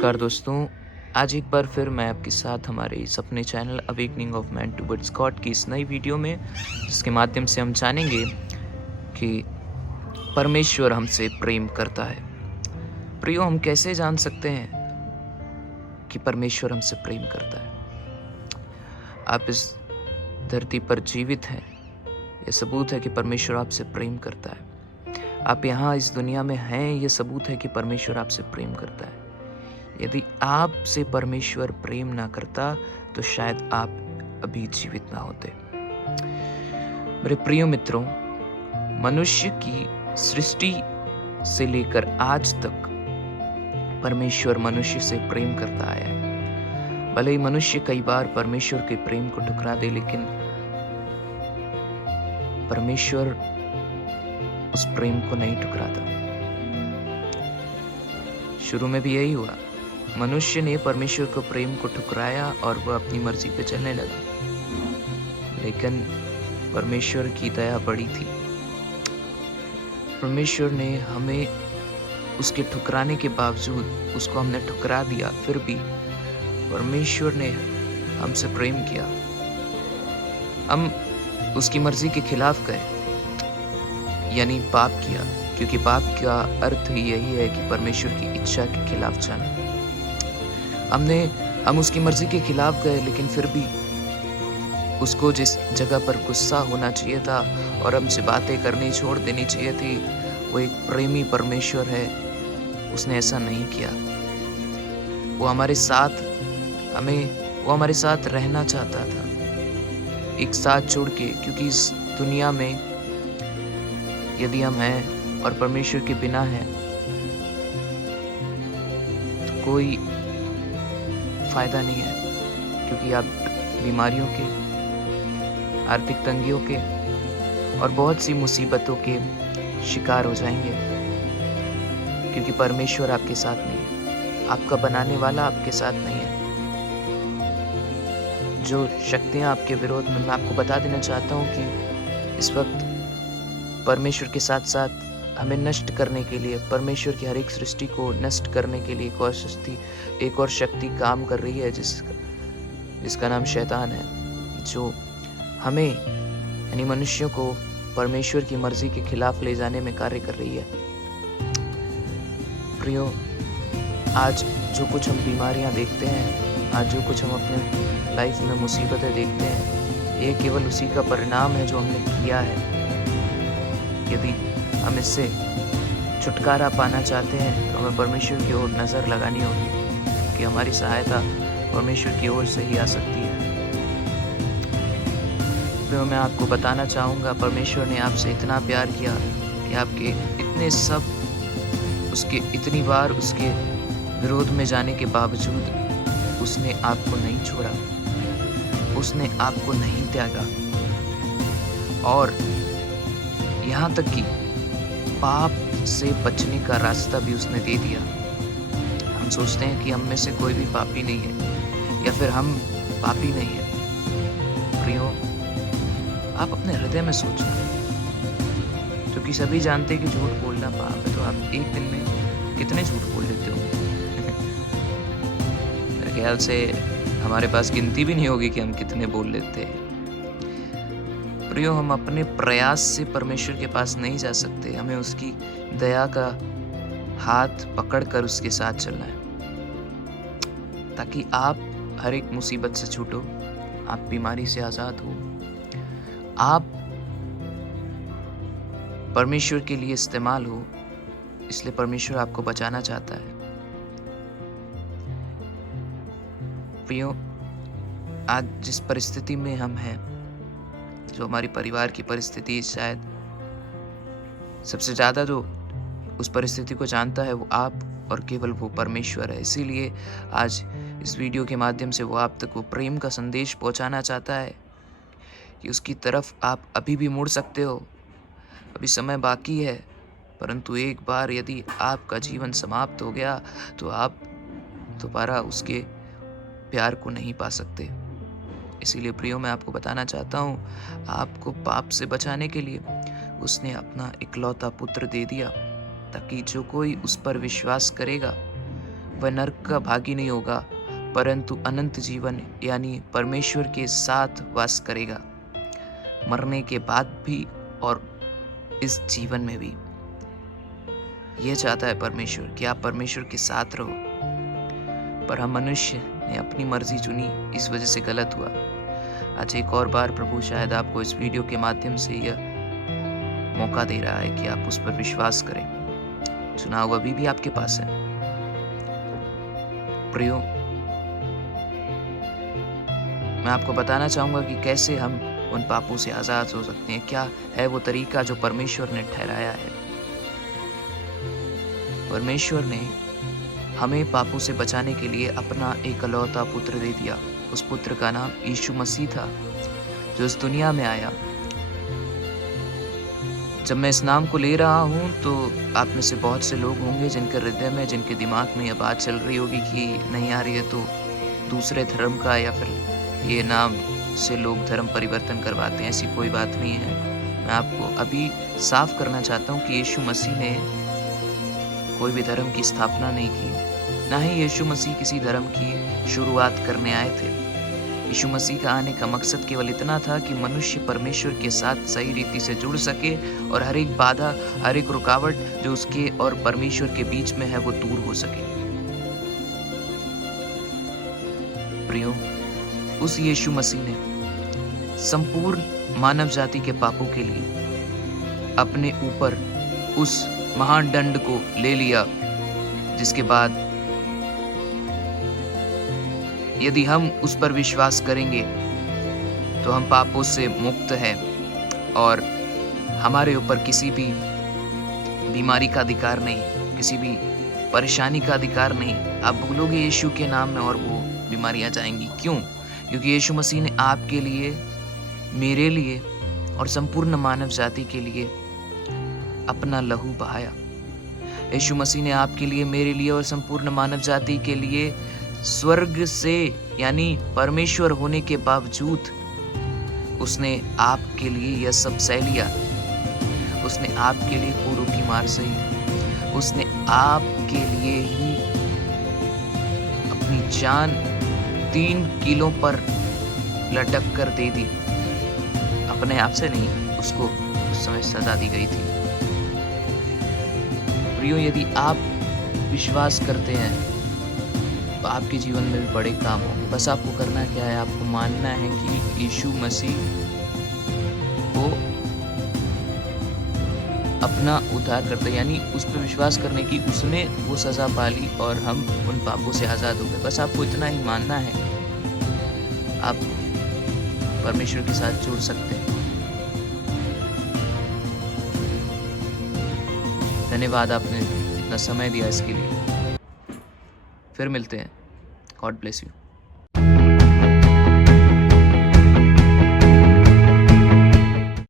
नमस्कार दोस्तों। आज एक बार फिर मैं आपके साथ हमारे इस अपने channel awakening of man towards God की इस नई वीडियो में, जिसके माध्यम से हम जानेंगे कि परमेश्वर हमसे प्रेम करता है। प्रियो, हम कैसे जान सकते हैं कि परमेश्वर हमसे प्रेम करता है? आप इस धरती पर जीवित हैं, यह सबूत है कि परमेश्वर आपसे प्रेम करता है। आप यहाँ इस दुनिया में हैं, यह सबूत है कि परमेश्वर आपसे प्रेम करता है। यदि आपसे परमेश्वर प्रेम ना करता तो शायद आप अभी जीवित ना होते। मेरे प्रिय मित्रों, मनुष्य की सृष्टि से लेकर आज तक परमेश्वर मनुष्य से प्रेम करता आया है। भले ही मनुष्य कई बार परमेश्वर के प्रेम को ठुकरा दे, लेकिन परमेश्वर उस प्रेम को नहीं ठुकराता। शुरू में भी यही हुआ। मनुष्य ने परमेश्वर को प्रेम को ठुकराया और वह अपनी मर्जी पे चलने लगा। लेकिन परमेश्वर की दया बड़ी थी। परमेश्वर ने हमें उसके ठुकराने के बावजूद, उसको हमने ठुकरा दिया, फिर भी परमेश्वर ने हमसे प्रेम किया। हम उसकी मर्जी के खिलाफ गए, यानी पाप किया, क्योंकि पाप का अर्थ ही यही है कि परमेश्वर की इच्छा के खिलाफ जाना। हम उसकी मर्जी के खिलाफ गए, लेकिन फिर भी उसको जिस जगह पर गुस्सा होना चाहिए था और हमसे बातें करनी छोड़ देनी चाहिए थी, वो एक प्रेमी परमेश्वर है, उसने ऐसा नहीं किया। वो हमारे साथ रहना चाहता था, एक साथ जुड़ के, क्योंकि इस दुनिया में यदि हम हैं और परमेश्वर के बिना हैं तो कोई फायदा नहीं है, क्योंकि आप बीमारियों के, आर्थिक तंगियों के और बहुत सी मुसीबतों के शिकार हो जाएंगे, क्योंकि परमेश्वर आपके साथ नहीं है, आपका बनाने वाला आपके साथ नहीं है। जो शक्तियां आपके विरोध में, मैं आपको बता देना चाहता हूं कि इस वक्त परमेश्वर के साथ साथ हमें नष्ट करने के लिए, परमेश्वर की हर एक सृष्टि को नष्ट करने के लिए एक और शक्ति काम कर रही है, जिसका नाम शैतान है, जो हमें यानी मनुष्यों को परमेश्वर की मर्जी के खिलाफ ले जाने में कार्य कर रही है। प्रियो, आज जो कुछ हम बीमारियां देखते हैं, आज जो कुछ हम अपने लाइफ में मुसीबतें देखते हैं, ये केवल उसी का परिणाम है जो हमने किया है। यदि हम इससे छुटकारा पाना चाहते हैं तो हमें परमेश्वर की ओर नज़र लगानी होगी, कि हमारी सहायता परमेश्वर की ओर से ही आ सकती है। तो मैं आपको बताना चाहूँगा, परमेश्वर ने आपसे इतना प्यार किया कि आपके इतनी बार उसके विरोध में जाने के बावजूद उसने आपको नहीं छोड़ा, उसने आपको नहीं त्यागा, और यहाँ तक कि पाप से बचने का रास्ता भी उसने दे दिया। हम सोचते हैं कि हम में से कोई भी पापी नहीं है, या फिर हम पापी नहीं है। प्रियो, आप अपने हृदय में सोचना, क्योंकि सभी जानते हैं कि झूठ बोलना पाप है, तो आप एक दिन में कितने झूठ बोल लेते हो? मेरे ख्याल से हमारे पास गिनती भी नहीं होगी कि हम कितने बोल लेते हैं। प्रियो, हम अपने प्रयास से परमेश्वर के पास नहीं जा सकते, हमें उसकी दया का हाथ पकड़कर उसके साथ चलना है, ताकि आप हर एक मुसीबत से छूटो, आप बीमारी से आजाद हो, आप परमेश्वर के लिए इस्तेमाल हो। इसलिए परमेश्वर आपको बचाना चाहता है। प्रियो, आज जिस परिस्थिति में हम हैं, जो हमारी परिवार की परिस्थिति, शायद सबसे ज़्यादा जो उस परिस्थिति को जानता है वो आप और केवल वो परमेश्वर है। इसीलिए आज इस वीडियो के माध्यम से वो आप तक वो प्रेम का संदेश पहुंचाना चाहता है कि उसकी तरफ आप अभी भी मुड़ सकते हो, अभी समय बाकी है। परंतु एक बार यदि आपका जीवन समाप्त हो गया तो आप दोबारा उसके प्यार को नहीं पा सकते। इसीलिए प्रियो, मैं आपको बताना चाहता हूँ, आपको पाप से बचाने के लिए उसने अपना इकलौता पुत्र दे दिया, ताकि जो कोई उस पर विश्वास करेगा वह नरक का भागी नहीं होगा, परंतु अनंत जीवन यानी परमेश्वर के साथ वास करेगा, मरने के बाद भी और इस जीवन में भी। यह चाहता है परमेश्वर कि आप परमेश्वर के साथ रहो, पर हम मनुष्य ने अपनी मर्जी चुनी, इस वजह से गलत हुआ। आज एक और बार प्रभु शायद आपको इस वीडियो के माध्यम से यह मौका दे रहा है कि आप उस पर विश्वास करें। चुनाव अभी भी आपके पास है। प्रियो, मैं आपको बताना चाहूंगा कि कैसे हम उन पापों से आजाद हो सकते हैं। क्या है वो तरीका जो परमेश्वर ने ठहराया है। परमेश्वर ने हमें पापों से बचाने के लिए अपना एकलौता पुत्र दे दिया। उस पुत्र का नाम यीशु मसीह था, जो इस दुनिया में आया। जब मैं इस नाम को ले रहा हूँ तो आप में से बहुत से लोग होंगे जिनके हृदय में, जिनके दिमाग में यह बात चल रही होगी कि नहीं यार, ये तो दूसरे धर्म का, या फिर ये नाम से लोग धर्म परिवर्तन करवाते हैं। ऐसी कोई बात नहीं है। मैं आपको अभी साफ करना चाहता हूँ कि यीशु मसीह ने कोई भी धर्म की स्थापना नहीं की, ना ही यीशु मसीह किसी धर्म की शुरुआत करने आए थे। यीशु मसीह का आने का मकसद केवल इतना था कि मनुष्य परमेश्वर के साथ सही रीति से जुड़ सके और हर एक बाधा, हर एक रुकावट जो उसके और परमेश्वर के बीच में है वो दूर हो सके। प्रियो, उस यीशु मसीह ने संपूर्ण मानव जाति के पापों के लिए अपने ऊपर उस महान दंड को ले लिया, जिसके बाद यदि हम उस पर विश्वास करेंगे तो हम पापों से मुक्त हैं और हमारे ऊपर किसी भी बीमारी का अधिकार नहीं, किसी भी परेशानी का अधिकार नहीं। आप बोलोगे यीशु के नाम में और वो बीमारियां जाएंगी। क्यों? क्योंकि यीशु मसीह ने आपके लिए, मेरे लिए और संपूर्ण मानव जाति के लिए अपना लहू बहाया। यीशु मसीह ने आपके लिए, मेरे लिए और संपूर्ण मानव जाति के लिए स्वर्ग से यानी परमेश्वर होने के बावजूद उसने आपके लिए यह सब सह लिया। उसने आपके लिए कोड़ों की मार सही। उसने आपके लिए ही अपनी जान 3 कीलों पर लटक कर दे दी। अपने आप से नहीं, उसको उस समय सजा दी गई थी। प्रियो, यदि आप विश्वास करते हैं तो आपके जीवन में भी बड़े काम होंगे। बस आपको करना क्या है? आपको मानना है कि यीशु मसीह को अपना उद्धार करता, यानी उस पर विश्वास करने की उसने वो सजा पाली और हम उन पापों से आजाद हो गए। बस आपको इतना ही मानना है, आप परमेश्वर के साथ जुड़ सकते हैं। धन्यवाद आपने इतना समय दिया इसके लिए। फिर मिलते हैं। God bless you.